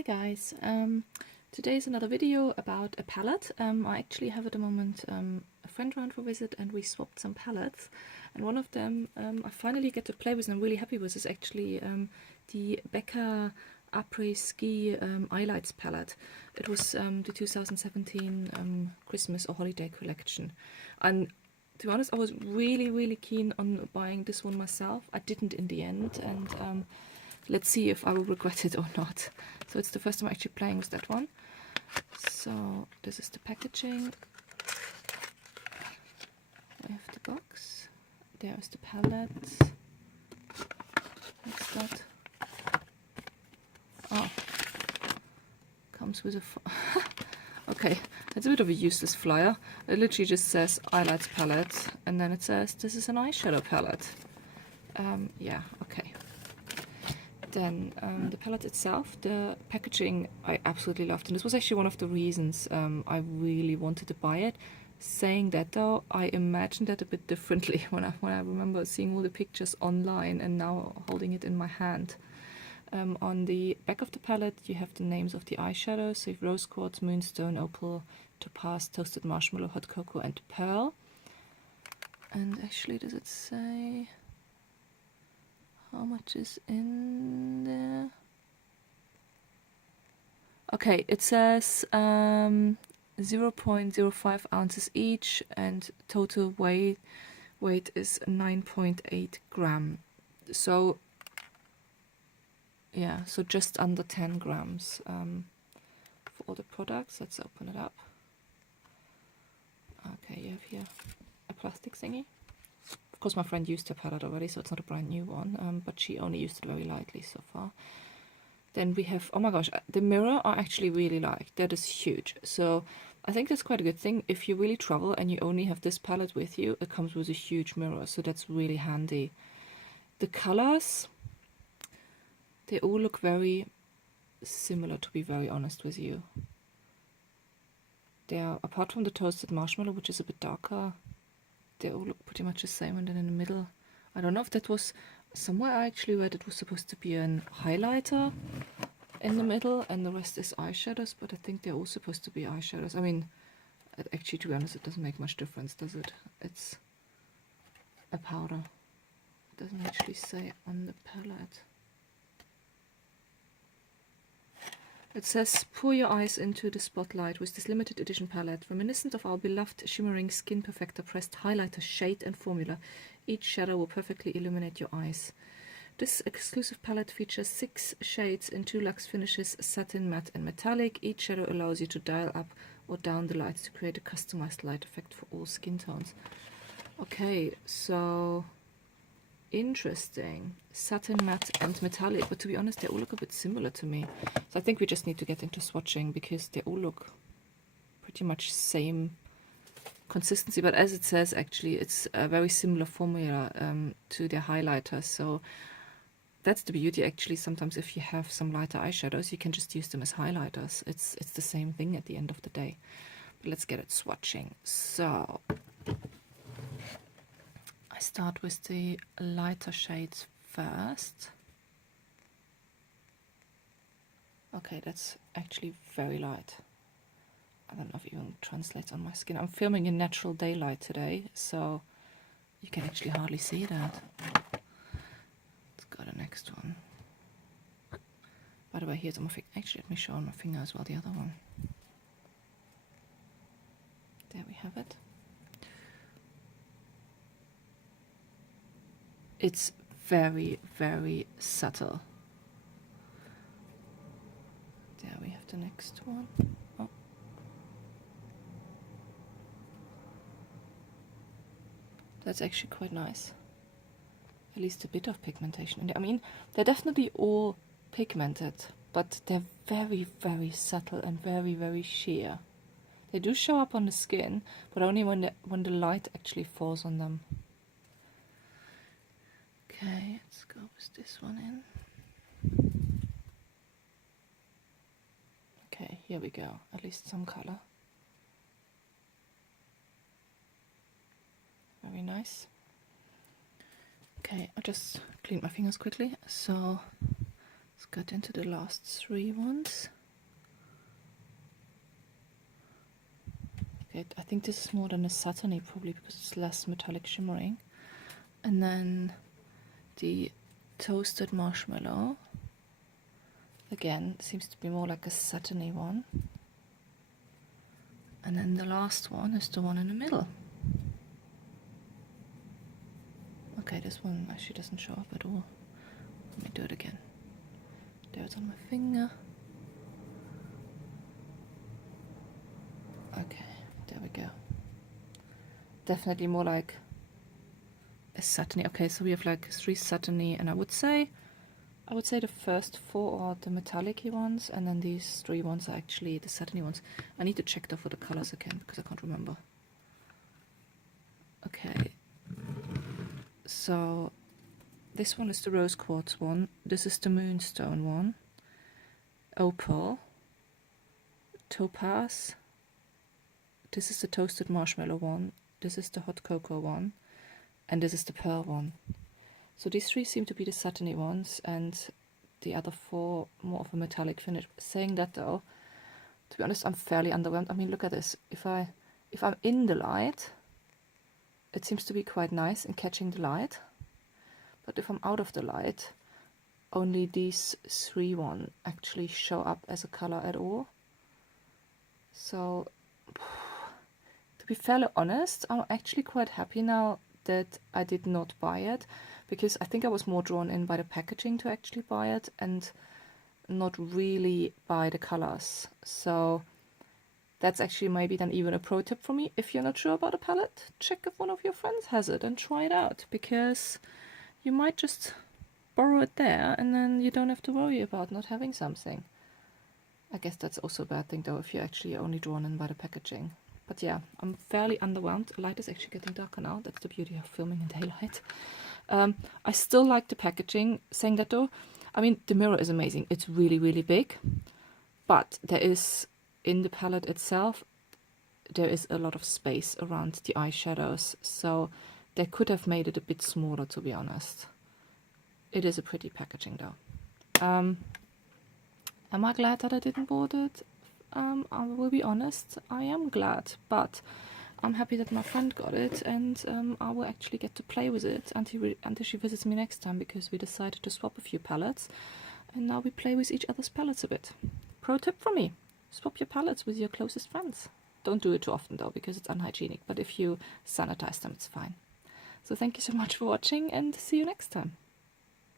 Hi guys, today is another video about a palette. I actually have at the moment a friend around for a visit and we swapped some palettes, and one of them I finally get to play with and I'm really happy with is actually the Becca Apres Ski Highlights palette. It was the 2017 Christmas or holiday collection, and to be honest I was really keen on buying this one myself. I didn't in the end, and let's see if I will regret it or not. So it's the first time I'm actually playing with that one. So this is the packaging. I have the box. There is the palette. What's that? Oh, comes with a okay, it's a bit of a useless flyer. It literally just says highlights palette, and then it says this is an eyeshadow palette. Yeah, okay. Then the palette itself, the packaging I absolutely loved, and this was actually one of the reasons I really wanted to buy it. Saying that though, I imagined that a bit differently when I remember seeing all the pictures online and now holding it in my hand. On the back of the palette you have the names of the eyeshadows, so you have Rose Quartz, Moonstone, Opal, Topaz, Toasted Marshmallow, Hot Cocoa and Pearl. And actually, does it say how much is in there? Okay, it says 0.05 ounces each, and total weight is 9.8 gram. So yeah, so just under 10 grams for all the products. Let's open it up. Okay, you have here a plastic thingy. Of course, my friend used her palette already, so it's not a brand new one, but she only used it very lightly so far. Then we have, oh my gosh, the mirror I actually really like. That is huge. So I think that's quite a good thing. If you really travel and you only have this palette with you, it comes with a huge mirror, so that's really handy. The colors, they all look very similar, to be very honest with you. They are, apart from the Toasted Marshmallow, which is a bit darker, they all look pretty much the same. And then in the middle, I don't know if that was somewhere I actually read it was supposed to be an highlighter in the middle and the rest is eyeshadows, but I think they're all supposed to be eyeshadows. I mean, actually, to be honest, it doesn't make much difference, does it? It's a powder. It doesn't actually say on the palette. It says, pour your eyes into the spotlight with this limited edition palette, reminiscent of our beloved shimmering Skin Perfector pressed highlighter shade and formula. Each shadow will perfectly illuminate your eyes. This exclusive palette features 6 shades in 2 luxe finishes, satin, matte and metallic. Each shadow allows you to dial up or down the lights to create a customized light effect for all skin tones. Okay, so interesting. Satin, matte and metallic, but to be honest they all look a bit similar to me. So I think we just need to get into swatching because they all look pretty much same consistency, but as it says, actually it's a very similar formula to their highlighters. So that's the beauty actually. Sometimes if you have some lighter eyeshadows you can just use them as highlighters. It's the same thing at the end of the day. But let's get it swatching. So I start with the lighter shades first. Okay, that's actually very light. I don't know if it even translates on my skin. I'm filming in natural daylight today, so you can actually hardly see that. Let's go to the next one. By the way, here's on my finger. Actually, let me show on my finger as well the other one. There we have it. It's very subtle. There we have the next one. Oh. That's actually quite nice. At least a bit of pigmentation in there. I mean, they're definitely all pigmented, but they're very subtle and very sheer. They do show up on the skin, but only when the light actually falls on them. Okay, let's go with this one in. Okay, here we go. At least some color. Very nice. Okay, I'll just clean my fingers quickly. So Let's get into the last 3 ones. Okay, I think this is more than a satiny probably because it's less metallic shimmering. And then the toasted marshmallow. Again, seems to be more like a satiny one. And then the last one is the one in the middle. Okay, this one actually doesn't show up at all. Let me do it again. There it's on my finger. Okay, there we go. Definitely more like a satiny. Okay, so we have like 3 satiny, and I would say the first 4 are the metallic-y ones, and then these 3 ones are actually the satiny ones. I need to check though for the colors again because I can't remember. Okay, so this one is the rose quartz one. This is the moonstone one. Opal, topaz. This is the toasted marshmallow one. This is the hot cocoa one, and this is the pearl one. So these 3 seem to be the satiny ones, and the other 4 more of a metallic finish. Saying that though, to be honest, I'm fairly underwhelmed. I mean, look at this. If I'm in the light, it seems to be quite nice in catching the light. But if I'm out of the light, only these 3 ones actually show up as a color at all. So, to be fairly honest, I'm actually quite happy now that I did not buy it, because I think I was more drawn in by the packaging to actually buy it and not really by the colors. So that's actually maybe then even a pro tip for me. If you're not sure about a palette, check if one of your friends has it and try it out, because you might just borrow it there and then you don't have to worry about not having something. I guess that's also a bad thing though, if you're actually only drawn in by the packaging. But yeah, I'm fairly underwhelmed. The light is actually getting darker now. That's the beauty of filming in daylight. I still like the packaging. Saying that though, I mean, the mirror is amazing. It's really, really big. But there is, in the palette itself, there is a lot of space around the eyeshadows. So they could have made it a bit smaller, to be honest. It is a pretty packaging though. Am I glad that I didn't bought it? I will be honest, I am glad, but I'm happy that my friend got it, and I will actually get to play with it until she visits me next time, because we decided to swap a few palettes, and now we play with each other's palettes a bit. Pro tip from me, swap your palettes with your closest friends. Don't do it too often though, because it's unhygienic, but if you sanitize them, it's fine. So thank you so much for watching, and see you next time.